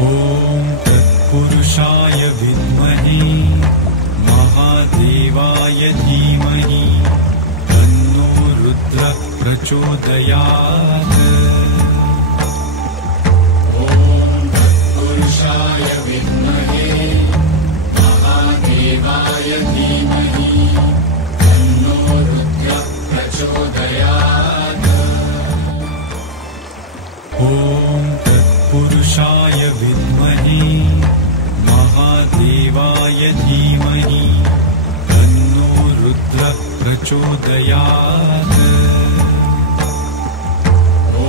ॐ तत्पुरुषाय विद्महे महादेवाय धीमहि तन्नो रुद्रः प्रचोदयात्। ॐ तत्पुरुषाय विद्महे महादेवाय धीमहि तन्नो रुद्रः प्रचोदयात्। ॐ तत्पुरुषाय विद्महे महादेवाय धीमहि तन्नो रुद्रः प्रचोदयात्। ॐ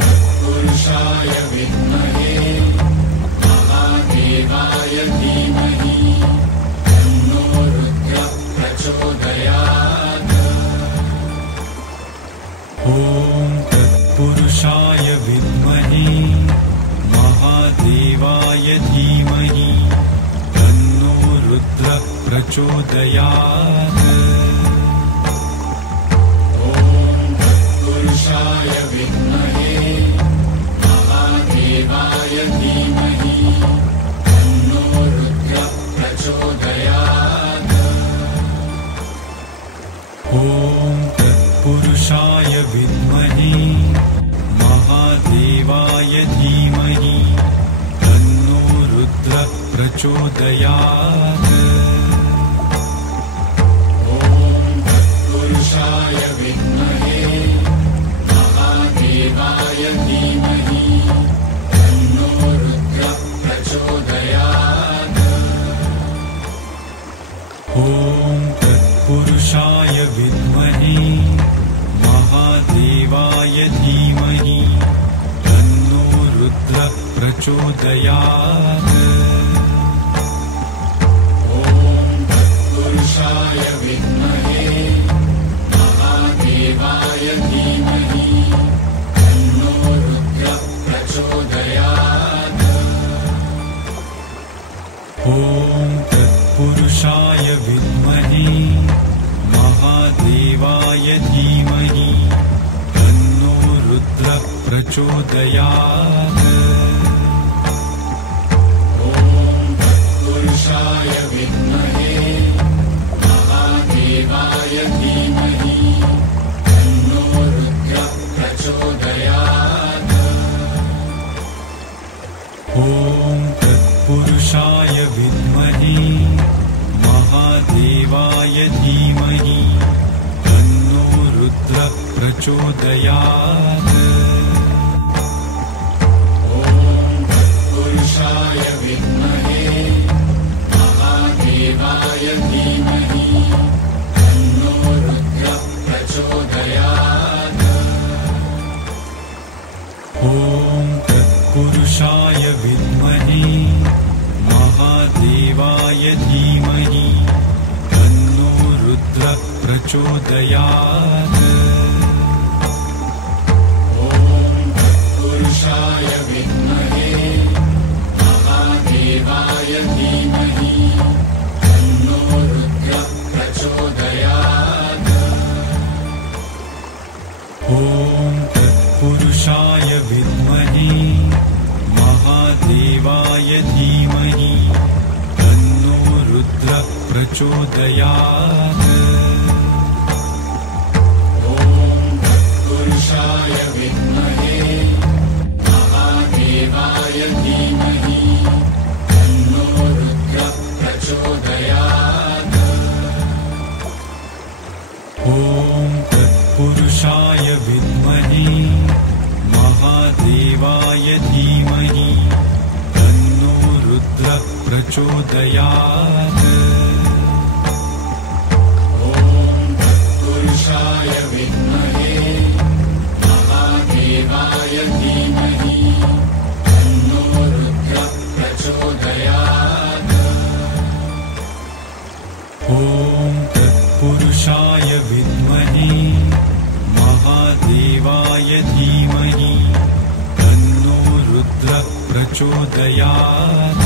तत्पुरुषाय विद्महे महादेवाय धीमहि तन्नो रुद्रः प्रचोदयात्। ॐ तत्पुरुषाय विद्महे महादेवाय धीमहि तन्नो रुद्रः प्रचोदयात्। ॐ तत्पुरुषाय विद्महे महादेवाय धीमहि तन्नो रुद्रः प्रचोदयात्। ॐ तत्पुरुषाय विद्महे महादेवाय धीमहि तन्नो रुद्रः प्रचोदयात्। ॐ तत्पुरुषाय विद्महे महादेवाय धीमहि तन्नो रुद्रः प्रचोदयात्। ॐ तत्पुरुषाय विद्महे महादेवाय धीमहि तन्नो रुद्रः प्रचोदयात्। ॐ तत्पुरुषाय विद्महे महादेवाय धीमहि तन्नो रुद्रः प्रचोदयात्। ॐ तत्पुरुषाय विद्महे महादेवाय धीमहि तन्नो रुद्रः प्रचोदयात्। ॐ तत्पुरुषाय विद्महे महादेवाय धीमहि तन्नो रुद्रः प्रचोदयात्। ॐ तत्पुरुषाय विद्महे महादेवाय धीमहि तन्नो रुद्रः प्रचोदयात्। ॐ तत्पुरुषाय विद्महे महादेवाय धीमहि तन्नो रुद्रः प्रचोदयात्। ॐ तत्पुरुषाय विद्महे महादेवाय धीमहि तन्नो रुद्रः प्रचोदयात्। ॐ तत्पुरुषाय विद्महे महादेवाय धीमहि तन्नो रुद्रः प्रचोदयात्। ॐ तत्पुरुषाय विद्महे महादेवाय धीमहि तन्नो रुद्रः प्रचोदयात्। ॐ तत्पुरुषाय विद्महे महादेवाय धीमहि तन्नो रुद्रः प्रचोदयात्। ॐ तत्पुरुषाय विद्महे महादेवाय धीमहि तन्नो रुद्रः प्रचोदयात्। ॐ तत्पुरुषाय विद्महे महादेवाय धीमहि तन्नो रुद्रः प्रचोदयात्। ॐ तत्पुरुषाय विद्महे महादेवाय धीमहि तन्नो रुद्रः प्रचोदयात्।